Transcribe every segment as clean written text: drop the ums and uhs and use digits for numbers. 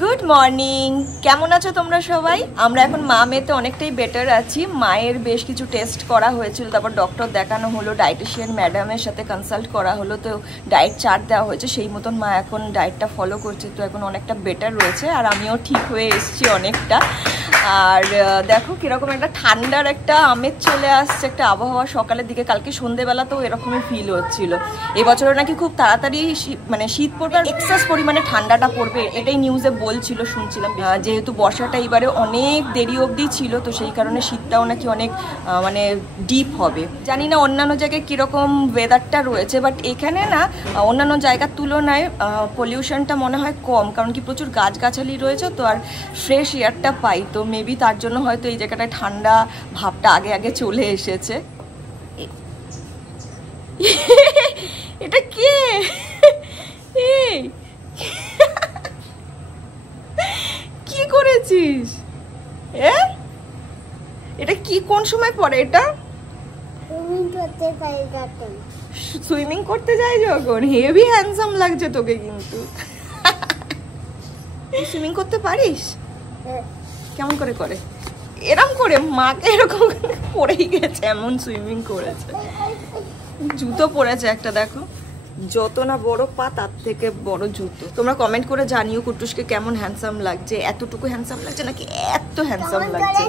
Good morning, কেমন আছো তোমরা সবাই? আমরা এখন মা মেয়েতে অনেকটাই বেটার আছি। মায়ের বেশ কিছু টেস্ট করা হয়েছিল, তারপর ডক্টর দেখানো হলো, ডায়েটিশিয়ান ম্যাডামের সাথে কনসাল্ট করা হলো, তো ডায়েট চার্ট দেওয়া হয়েছে, সেই মতন মা এখন ডায়েটটা ফলো করছে, তো এখন অনেকটা বেটার রয়েছে। আর আমিও ঠিক হয়ে এসেছি অনেকটা। আর দেখো কীরকম একটা ঠান্ডার একটা আমেজ চলে আসছে, একটা আবহাওয়া সকালের দিকে। কালকে সন্ধেবেলাতেও এরকমই ফিল হচ্ছিল। এবছরও নাকি খুব তাড়াতাড়ি মানে শীত পড়বে আর এক্সেস পরিমাণে ঠান্ডাটা পড়বে, এটাই নিউজে বলছিল, শুনছিলাম। যেহেতু বর্ষাটা এবারে অনেক দেরি অবধি ছিল, তো সেই কারণে শীতটাও নাকি অনেক মানে ডিপ হবে। জানি না অন্যান্য জায়গায় কীরকম ওয়েদারটা রয়েছে, বাট এখানে না অন্যান্য জায়গার তুলনায় পলিউশনটা মনে হয় কম, কারণ কি প্রচুর গাছগাছালি রয়েছে, তো আর ফ্রেশ এয়ারটা পাই, তো মেবি তার জন্য হয়তো এই জায়গাটায় ঠান্ডা ভাবটা আগে আগে চলে এসেছে। এটা কে? কি করেছিস? এটা কি, কোন সময় পরে এটা? সুইমিং করতে যাই যখন। হেভি হ্যান্ডসাম লাগছে তোকে কিন্তু। সুইমিং করতে পারিস? কেমন করে করে? এরকম করে মাকে এরকম পড়েই গেছে, এমন সুইমিং করেছে। জুতো পরেছে একটা, দেখো, যত না বড় পা তার থেকে বড় জুতো। তোমরা কমেন্ট করে জানিও কুট্টুসকে কেমন হ্যান্ডসাম লাগছে, এতটুকু হ্যান্ডসাম লাগছে নাকি এত হ্যান্ডসাম লাগছে।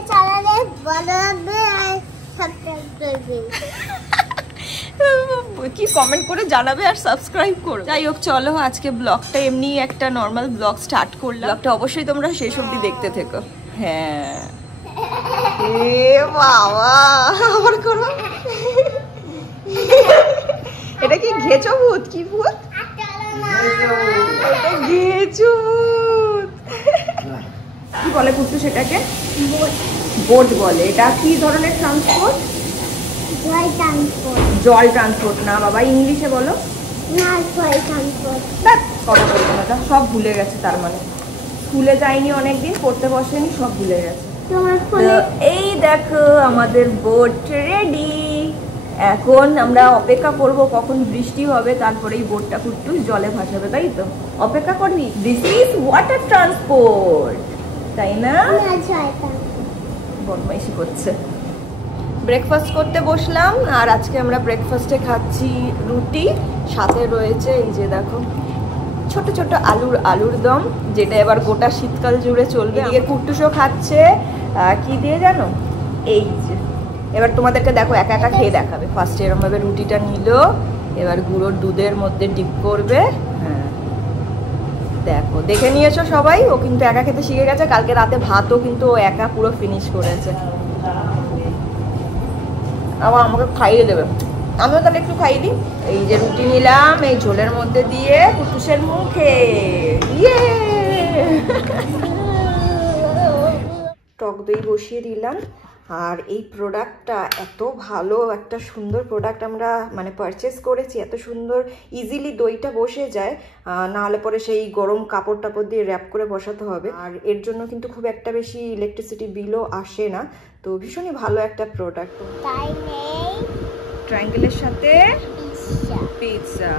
কি কমেন্ট করে জানাবে আর সাবস্ক্রাইব করো। যাই হোক, চলো আজকে ব্লগটা এমনি একটা নর্মাল ব্লগ স্টার্ট করলাম। ব্লগটা অবশ্যই তোমরা শেষ অবধি দেখতে থেকো। হ্যাঁ, এ বাবা, আবার করো। এটা কি ঘেচো ভূত? কি ভূত? ঘেচো ভূত। কি বলে কুট্টু সেটাকে? বোট বলে। এটা কি ধরনের ট্রান্সপোর্ট? জল ট্রান্সপোর্ট না বাবা, ইংলিশে বলো। কথা বলবো না, সব ভুলে গেছে। তার মানে স্কুলে যায়নি অনেকদিন, পড়তে বসেনি, সব ভুলে গেছে। এই দেখো আমাদের বোট রেডি। এখন আমরা অপেক্ষা করব কখন বৃষ্টি হবে, তারপরে এই বোটটা কুট্টুস জলে ভাসাবে, তাই তো? অপেক্ষা করবি। দিস ইজ ওয়াটার ট্রান্সপোর্ট, তাই না? বদমাইশি করছে। ব্রেকফাস্ট করতে বসলাম, আর আজকে আমরা ব্রেকফাস্টে খাচ্ছি রুটি, সাথে রয়েছে এই যে দেখো ছোট ছোট আলুর দম, যেটা এবার গোটা শীতকাল জুড়ে চলবে। এদিকে কুট্টুসও খাচ্ছে কি দিয়ে জানো? এই যে, এবার তোমাদেরকে দেখো একা একা খেয়ে দেখাবে। ফার্স্টে এরকমভাবে রুটিটা নিল, এবার গুঁড়োর দুধের মধ্যে ডিপ করবে। হ্যাঁ দেখো, দেখে নিয়েছো সবাই, ও কিন্তু একা খেতে শিখে গেছে। কালকে রাতে ভাতও কিন্তু ও একা পুরো ফিনিশ করেছে। আবার আমাকে খাইয়ে দেবে, আমিও তাহলে একটু খাইয়ে দিই। এই যে রুটি নিলাম, এই ঝোলের মধ্যে দিয়ে কুট্টুসের মুখে। ইয়ে, টক দই বসিয়ে দিলাম। আর এই প্রোডাক্টটা এত ভালো, একটা সুন্দর প্রোডাক্ট আমরা মানে পারচেস করেছি, এত সুন্দর ইজিলি দইটা বসে যায়, না হলে পরে সেই গরম কাপড় টাপড় দিয়ে র্যাপ করে বসাতে হবে। আর এর জন্য কিন্তু খুব একটা বেশি ইলেকট্রিসিটি বিলও আসে না, তো ভীষণই ভালো একটা প্রোডাক্ট। ট্রায়াঙ্গেলের সাথে পিৎজা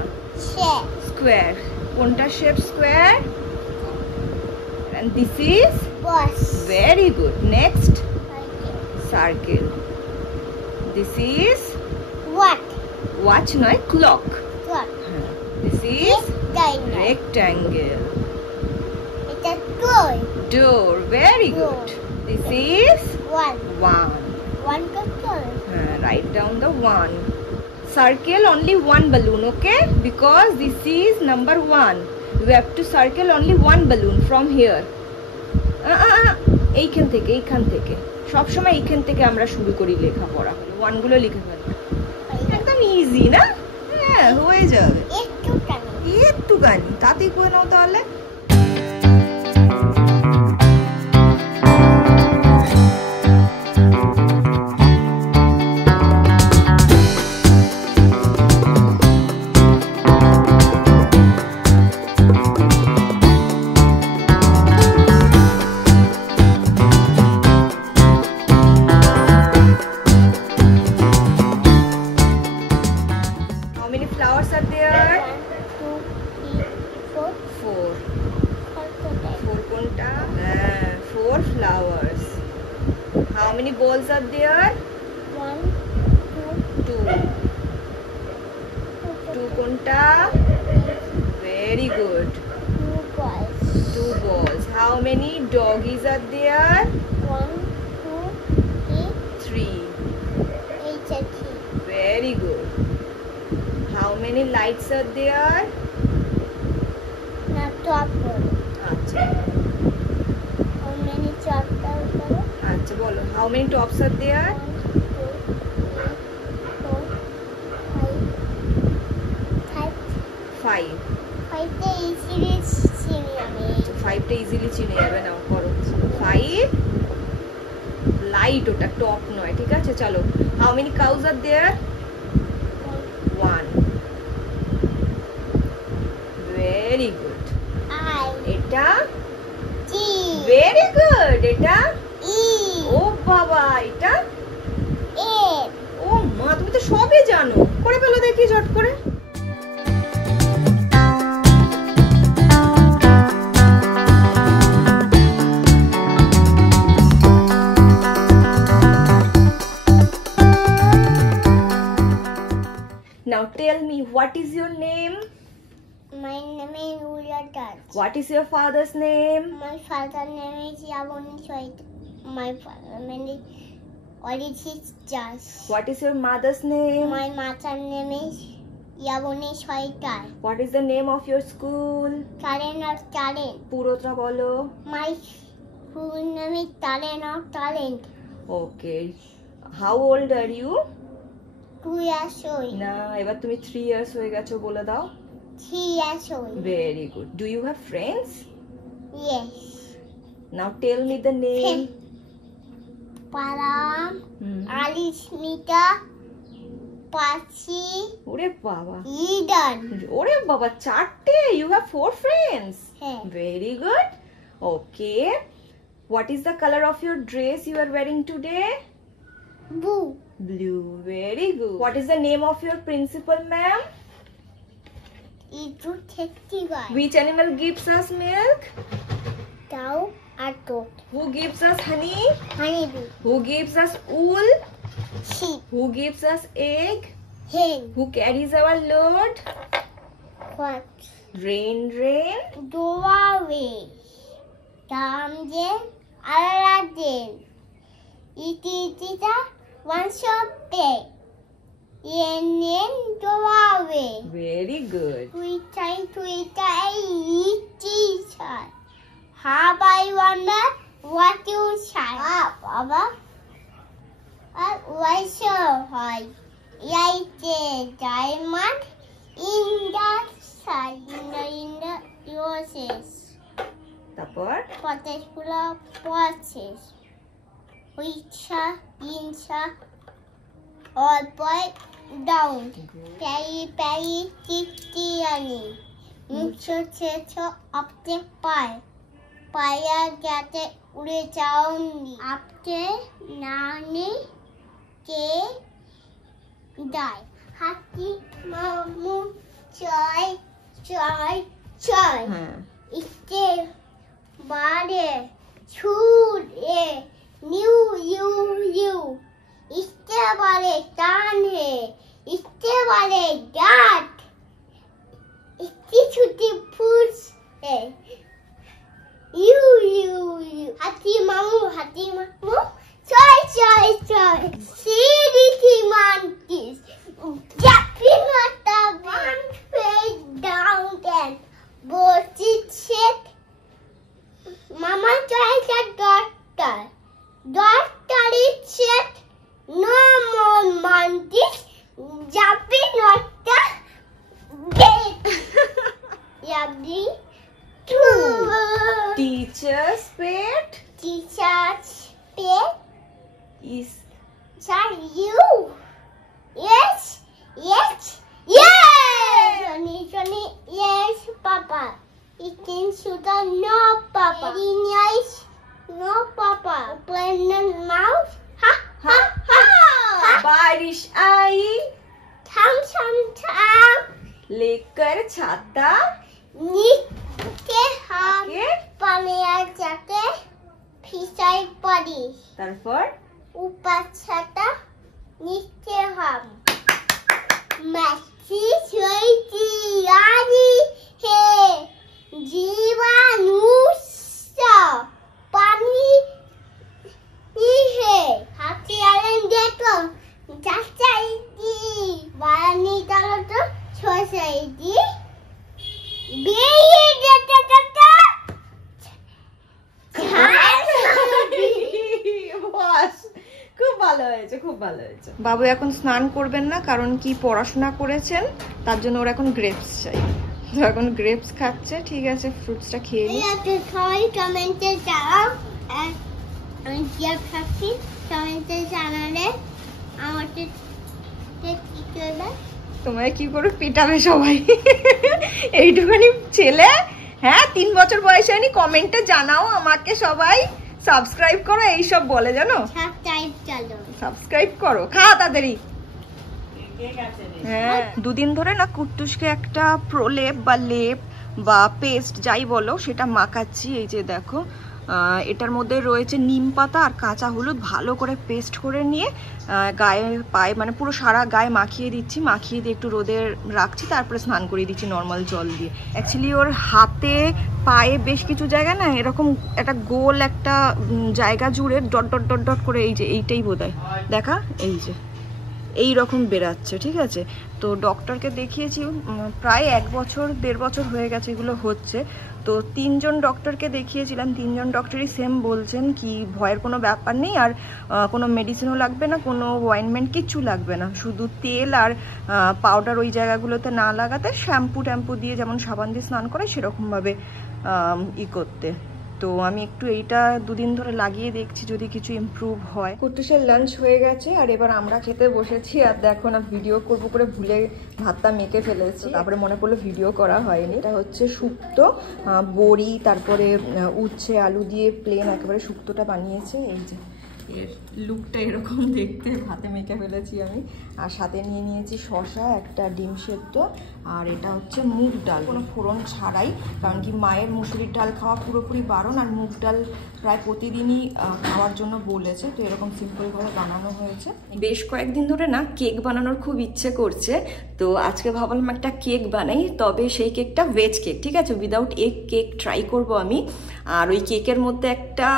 স্কোয়ার। কোনটা shape square? and this is boss. Very good. Next circle. This is watch নয়, clock. This is rectangle. It's a door. Very good. This is one circle. Write down the one. Circle only one balloon, okay? Because this is number 1. We have to circle only one balloon from here. এইখান থেকে সব সময় এইখান থেকে আমরা শুরু করি লেখাপড়া। ওয়ানগুলো লিখে ফেলবো, একদম ইজি না? হ্যাঁ, হয়ে যাবে। একটুখানি তাতেই করে নাও তাহলে। Flowers are there? 1, 2, 3, 4. many balls are there? 1, 2, 2. 2 konta? Very good. 2 balls. 2 balls. How many doggies are there? 1, 2, 3. 3. It's a 3. Very good. How many lights are there? Now top one. আচ্ছা How many chopped out? আচ্ছা বলো, how many tops are there? 1, 2, 3, 4, 5. 5. 5 টা easily চিনি আমি। 5টা easily চিনে যাবে না, করো 5 লাইট, ওটা টপ নয়, ঠিক আছে? চলো, how many cows are there? 1. Very good. I, এটা T, very good. এটা E, ও বাবা, এটা F. ও মা, তুমি তো সবই জানো, করে ফেলো দেখি ঝট করে। Now tell me, what is your name? My name is Julia Dutch. What is your father's name? My father's name is Yavoni Swait. My father's name is Odysseus Josh. What is your mother's name? My mother's name is Yavoni Swaitar. What is the name of your school? Talent of Talent. পুরোটা বলো। My full name is Talent of Talent. Okay. How old are you? 2 years old. না, এবার তুমি 3 years হয়ে গেছো, বলে দাও। 3 years old. Very good. Do you have friends? Yes. Now tell me the name. Param, Hmm. Alismita, Pachi, ওরে বাবা, Eden. ওরে বাবা, 4টে। You have 4 friends. Hey. Very good. Okay. What is the color of your dress you are wearing today? Boo. Blue. Very good. What is the name of your principal, ma'am? Itu festival. Which animal gives us milk? Cow or goat. Who gives us honey? Honeybee. Who gives us wool? Sheep. Who gives us egg? Hen. Who carries our load? What? Rain, rain. Doorway. Damjen. Aladdin. Itita. One shop day. Yen doorway. Very good. Twitter, teacher. Have I wonder what you say? Baba. Why so high? Like a diamond in the side, in the roses. তারপর Particular process. Which are inside or boy down. Peri, titiani. Mucho checho up the pie. Paya যাতে উড়ে যাওনি আপকে নানি কে দাই হাতি মামু চয় চয় চয় হ্যাঁ, ইতে বারে ছুড়ে নিউ ইউ ইউ ইতে বারে টানে ইতে বারে ডাট ইতে ছুটি ফুস You. Hati mamu. Choy. Silly monkeys. Jumping at the one face down then. Both it shit. Mama tries a doctor. Doctor it shit. No more monkeys. Jumping at the gate. Yabdi. teacher's pet Teacher's pet. is You. Yes. Johnny. Yes, Papa. Eating sugar. No, Papa. Eating ice. No, Papa. Open the mouth. Ha. बारिश आई Tam. लेकर छाता নিচে হাত কে পানিয়া যাতে ফিসাই পড়ি তারপর উপাচ্ছাটা নিচে হব মাছি সইতি আনি হে জীবাণুষ্য পানি হে হাতি আলেন দেখো যাচাইতি বারানি তালতো ছসাইতি বেয়ে যেতে যেতে খুব ভালো হয়েছে, খুব ভালো হয়েছে। বাবু এখন স্নান করবেন না, কারণ কি পড়াশোনা করেছেন, তার জন্য ওর এখন গ্রেপস চাই। তো এখন গ্রেপস খাচ্ছে। ঠিক আছে, ফ্রুটসটা খেয়ে নিই। সবাই কমেন্টে জানাও, আমি গ্রেপ খাচ্ছি, কমেন্টে জানালে আমাকে কি করবে, তোমায় কি করে পিটাবে সবাই। এইটুখানি ছেলে, হ্যাঁ 3 বছর বয়স হয়নি, কমেন্টে জানাও আমাকে সবাই, সাবস্ক্রাইব করো, এইসব বলে জানো। সাবস্ক্রাইব করো, খা তাড়াতাড়ি। হ্যাঁ, 2 দিন ধরে না কুট্টুসকে একটা প্রলেপ বা লেপ বা পেস্ট যাই বলো সেটা মাখাচ্ছি। এই যে দেখো, এটার মধ্যে রয়েছে নিম পাতা আর কাঁচা হলুদ, ভালো করে পেস্ট করে নিয়ে গায়ে পায়ে মানে পুরো সারা গায়ে মাখিয়ে দিচ্ছি। মাখিয়ে দিয়ে একটু রোদে রাখছি, তারপরে স্নান করিয়ে দিচ্ছি নর্মাল জল দিয়ে। অ্যাকচুয়ালি ওর হাতে পায়ে বেশ কিছু জায়গায় না এরকম একটা গোল একটা জায়গা জুড়ে ডট ডট ডট ডট করে, এই যে এইটাই বোধহয় দেখা, এই যে এই রকম বেরাচ্ছে। ঠিক আছে, তো ডক্টরকে দেখিয়েছি, প্রায় 1 বছর 1.5 বছর হয়ে গেছে এগুলো হচ্ছে। তো 3 জন ডক্টরকে দেখিয়েছিলাম, 3 জন ডক্টরই সেম বলছেন কি ভয়ের কোনো ব্যাপার নেই, আর কোনো মেডিসিনও লাগবে না, কোনো অয়েনমেন্ট কিচ্ছু লাগবে না, শুধু তেল আর পাউডার ওই জায়গাগুলোতে না লাগাতে শ্যাম্পু ট্যাম্পু দিয়ে যেমন সাবান দিয়ে স্নান করে সেরকমভাবে করতে। তো আমি একটু এইটা 2 দিন ধরে লাগিয়ে দেখছি যদি কিছু ইমপ্রুভ হয়। কুট্টুসের লাঞ্চ হয়ে গেছে আর এবার আমরা খেতে বসেছি। আর দেখো না, ভিডিও করবো করে ভুলে ভাতটা মেখে ফেলেছি, তারপরে মনে পড়লো ভিডিও করা হয়নি। এটা হচ্ছে শুক্তো, বড়ি, তারপরে উচ্ছে আলু দিয়ে প্লেন একেবারে শুক্তোটা বানিয়েছে। এই যে এর লুকটা এরকম দেখতে, ভাতে মেখে ফেলেছি আমি। আর সাথে নিয়ে নিয়েছি শসা, একটা ডিম সেদ্ধ, আর এটা হচ্ছে মুগ ডাল, কোনো ফোড়ন ছাড়াই, কারণ কি মায়ের মুসুরির ডাল খাওয়া পুরোপুরি বারণ, আর মুগ ডাল প্রায় প্রতিদিনই খাওয়ার জন্য বলেছে, তো এরকম সিম্পলভাবে বানানো হয়েছে। বেশ কয়েকদিন ধরে না কেক বানানোর খুব ইচ্ছে করছে, তো আজকে ভাবলাম একটা কেক বানাই, তবে সেই কেকটা ভেজ কেক। ঠিক আছে, উইদাউট এগ কেক ট্রাই করব আমি। আর ওই কেকের মধ্যে একটা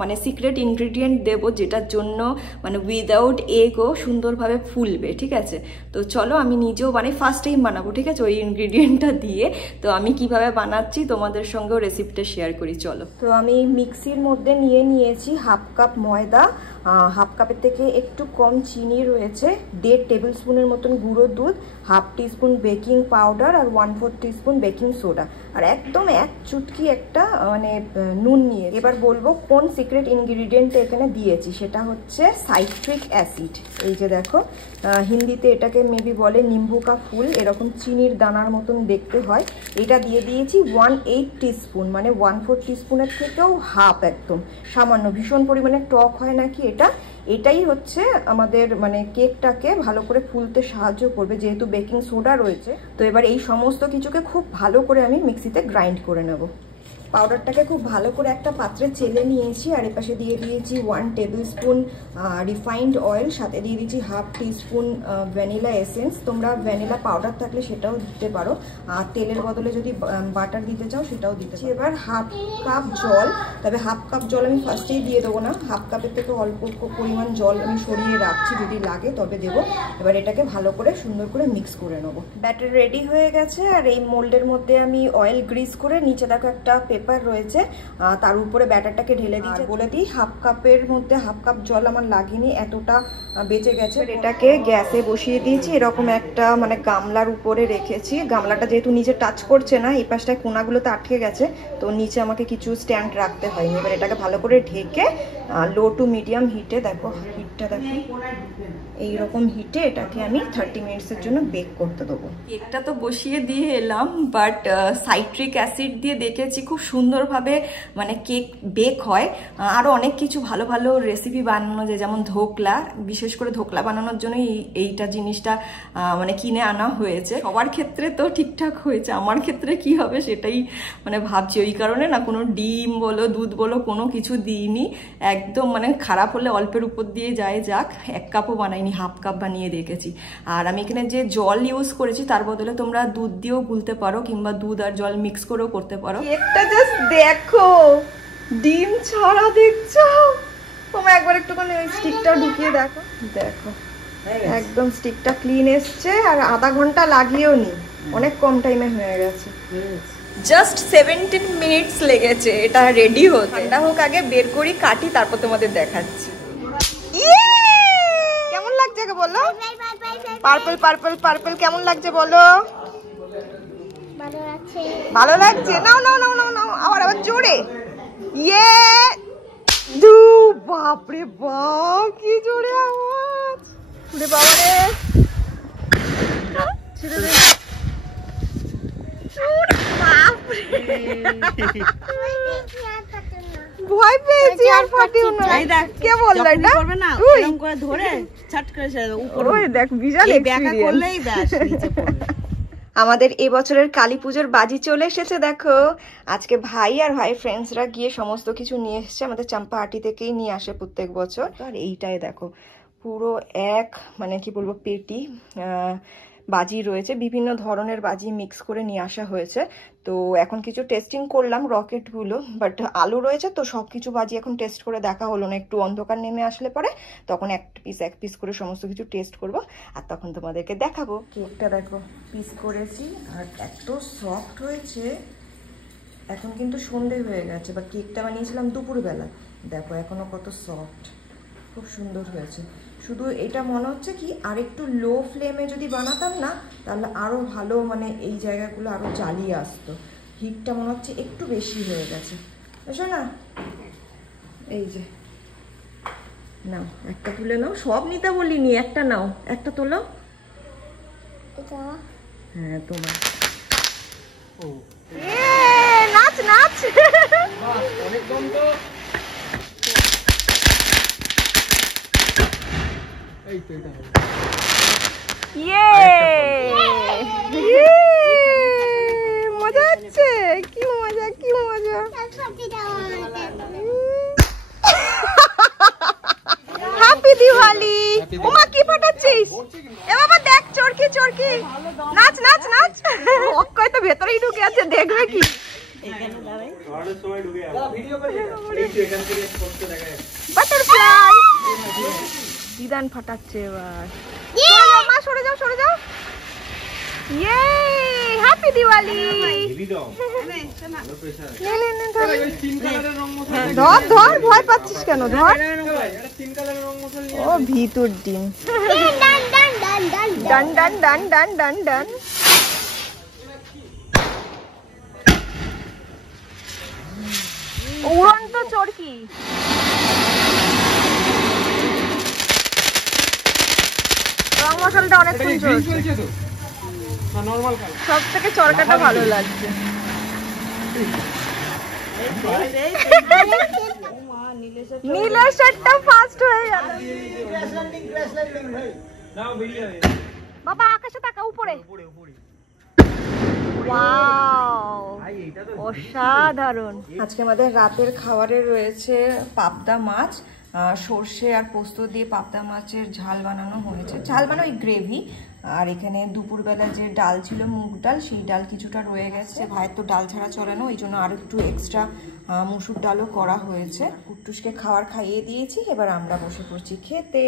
মানে সিক্রেট ইনগ্রিডিয়েন্ট দেবো, যেটার জন্য মানে উইদাউট এগও সুন্দরভাবে ফুলবে। ঠিক আছে, তো চলো আমি নিজেও বানাই, ফার্স্ট টাইম বানাবো। ঠিক আছে, ওই ইনগ্রিডিয়েন্টটা দিয়ে। তো আমি কিভাবে বানাচ্ছি তোমাদের সঙ্গেও রেসিপিটা শেয়ার করি, চলো। তো আমি মিক্সির মধ্যে নিয়েছি 1/2 কাপ ময়দা, 1/2 কাপের থেকে একটু কম চিনি রয়েছে, 1.5 টেবিল স্পুনের মতন গুঁড়ো দুধ, 1/2 টিস্পুন বেকিং পাউডার আর 1/4 টিস্পুন বেকিং সোডা, আর একদম 1 চুটকি একটা মানে নুন নিয়ে। এবার বলবো কোন সিক্রেট ইনগ্রিডিয়েন্ট এখানে দিয়েছি, সেটা হচ্ছে সাইট্রিক অ্যাসিড। এই যে দেখো, হিন্দিতে এটাকে মেবি বলে নিম্বু কা ফুল, এরকম চিনির দানার মতন দেখতে হয়। এটা দিয়ে দিয়েছি 1/8 টিস্পুন, মানে 1/4 টিস্পুনের থেকেও হাফ, একদম সামান্য, ভীষণ পরিমাণে টক হয় নাকি এটা। এটাই হচ্ছে আমাদের মানে কেকটাকে ভালো করে ফুলতে সাহায্য করবে, যেহেতু বেকিং সোডা রয়েছে। তো এবার এই সমস্ত কিছুকে খুব ভালো করে আমি মিক্সিতে গ্রাইন্ড করে নেব। পাউডারটাকে খুব ভালো করে একটা পাত্রে চেলে নিয়েছি, আর এপাশে দিয়ে দিয়েছি 1 টেবিল স্পুন রিফাইন্ড অয়েল, সাথে দিয়ে দিয়েছি 1/2 টিস্পুন ভ্যানিলা এসেন্স। তোমরা ভ্যানিলা পাউডার থাকলে সেটাও দিতে পারো, আর তেলের বদলে যদি বাটার দিতে চাও সেটাও দিতে পারো। এবার 1/2 কাপ জল, তবে 1/2 কাপ জল আমি ফার্স্টেই দিয়ে দেবো না, 1/2 কাপের থেকে অল্প পরিমাণ জল আমি সরিয়ে রাখছি, যদি লাগে তবে দেবো। এবার এটাকে ভালো করে সুন্দর করে মিক্স করে নেবো। ব্যাটার রেডি হয়ে গেছে, আর এই মোল্ডের মধ্যে আমি অয়েল গ্রিস করে নিচে দেখো একটা পেপার রয়েছে, তার উপরে ব্যাটারটাকে ঢেলে দিয়েছি। বলে দিই 1/2 কাপের মধ্যে 1/2 কাপ জল আমার লাগেনি, এতটা বেঁচে গেছে। এটাকে গ্যাসে বসিয়ে দিয়েছি, এরকম একটা মানে গামলার উপরে রেখেছি। গামলাটা যেহেতু নিচে টাচ করছে না, এই পাশটায় কোনাগুলোতে আটকে গেছে, তো নিচে আমাকে কিছু স্ট্যান্ড রাখতে হয়নি। এবার এটাকে ভালো করে ঢেকে লো টু মিডিয়াম হিটে, দেখো হিটটা দেখো, এইরকম হিটে এটাকে আমি 30 মিনিটসের জন্য বেক করতে দেবো। কেকটা তো বসিয়ে দিয়ে এলাম, বাট সাইট্রিক অ্যাসিড দিয়ে দেখেছি খুব সুন্দরভাবে মানে কেক বেক হয়। আরও অনেক কিছু ভালো ভালো রেসিপি বানানো যায়, যেমন ধোকলা, বিশেষ করে ধোকলা বানানোর জন্য এইটা জিনিসটা মানে কিনে আনা হয়েছে। সবার ক্ষেত্রে তো ঠিকঠাক হয়েছে, আমার ক্ষেত্রে কি হবে সেটাই মানে ভাবছি। ওই কারণে না কোনো ডিম বলো দুধ বলো কোনো কিছু দিইনি, একদম মানে খারাপ হলে অল্পের উপর দিয়ে যায় যাক, 1 কাপও বানাইনি, হাফ কাপ বানিয়ে রেখেছি। আর আমি এখানে যে জল ইউজ করেছি তার বদলে তোমরা দুধ দিয়েও গুলতে পারো, কিংবা দুধ আর জল মিক্স করেও করতে পারো। কেকটা জাস্ট দেখো, ডিম ছাড়া দেখছো তোমরা, একবার একটুখানি ওই স্টিকটা ঢুকিয়ে দেখো, দেখো একদম স্টিকটা ক্লিন এসছে, আর আধা ঘন্টা লাগিয়েও নি, অনেক কম টাইমে হয়ে গেছে। জাস্ট 17 মিনিটস লেগেছে এটা রেডি হতে। ঠান্ডা হোক আগে, বের করি, কাটি, তারপর তোমাদের দেখাচ্ছি। কেমন লাগছে বলো? পার্পল পার্পল পার্পল কেমন লাগছে বলো? ভালো লাগছে? নাও নাও নাও নাও নাও, আবার আবার জোরে। ইয়ে দু, বাপরে বাপ কি জোরে আওয়াজ, ওরে বাবা রে, ছেড়ে দে। ভয় পেয়েছি আর ফাটিও না। কে বললো এটা? এরকম করে ধরে ছাট করে ছেড়ে উপরে, ওই দেখ বিশাল এক্সপেরিয়েন্স করলেই ব্যাস নিচে পড়বে। আমাদের এবছরের কালী পুজোর বাজি চলে এসেছে দেখো। আজকে ভাই আর ভাই ফ্রেন্ডসরা গিয়ে সমস্ত কিছু নিয়ে এসেছে, আমাদের চাম্পাহাটি থেকেই নিয়ে আসে প্রত্যেক বছর। আর এইটাই দেখো পুরো এক মানে কি বলবো পেটি বাজি রয়েছে, বিভিন্ন ধরনের বাজি মিক্স করে নিয়ে আসা হয়েছে। তো এখন কিছু টেস্টিং করলাম রকেটগুলো, বাট আলো রয়েছে তো সব কিছু বাজি এখন টেস্ট করে দেখা হলো না। একটু অন্ধকার নেমে আসলে পরে তখন এক পিস করে সমস্ত কিছু টেস্ট করব, আর তখন তোমাদেরকে দেখাবো। কেকটা দেখো পিস করেছি আর এত সফট হয়েছে। এখন কিন্তু সন্ধে হয়ে গেছে, বা কেকটা বানিয়েছিলাম দুপুরবেলা, দেখো এখনো কত সফট, খুব সুন্দর হয়েছে। শুধু এটা মনে হচ্ছে কি আর একটু লো ফ্লেমে যদি বানাতাম না তাহলে আরও ভালো মানে এই জায়গাগুলো আরও জ্বালিয়ে আসতো। হিটটা মনে হচ্ছে একটু বেশি হয়ে গেছে, বুঝছো না? এই যে নাও একটা তুলে নাও, সব নিতে বলিনি, একটা নাও, একটা তোলো। হ্যাঁ তোমার নাচ নাচ। মজা হচ্ছে, কি মজা কি মজা। হ্যাপি দিওয়ালি। ওমা কি ফাটাচ্ছিস? এ বাবা দেখ চরকি চরকি, নাচ নাচ নাচ। অক্ষয় তো ভেতরেই ঢুকে আছে, দেখবে কি? বাটারফ্লাই বিধান ফাটাচ্ছে এবার। মা সরে যাও সরে যাও। ইয়ে হ্যাপি দিওয়ালি। ধর ধর, ভয় পাচ্ছিস কেন? ধর। ও ভিতর ডিম। ডান ডান ডান ডান ডান ডান। উড়ন্ত চরকি। রং মশলাটা অনেকক্ষণ চলছে, সব থেকে চরকাটা ভালো লাগছে। নীলের শার্টটা ফাস্ট হয়ে গেল। বাবা আকাশে তাকা, উপরে। অসাধারণ। আজকে আমাদের রাতের খাবারে রয়েছে পাবদা মাছ, সর্ষে আর পোস্ত দিয়ে পাবদা মাছের ঝাল বানানো হয়েছে, ঝাল মানে ওই গ্রেভি। আর এখানে দুপুরবেলা যে ডাল ছিল মুগ ডাল, সেই ডাল কিছুটা রয়ে গেছে। ভাইয়ের তো ডাল ছাড়া চলে না, ওই জন্য আর একটু এক্সট্রা মুসুর ডালও করা হয়েছে। কুট্টুসকে খাইয়ে দিয়েছি, এবার আমরা বসে পড়ছি খেতে।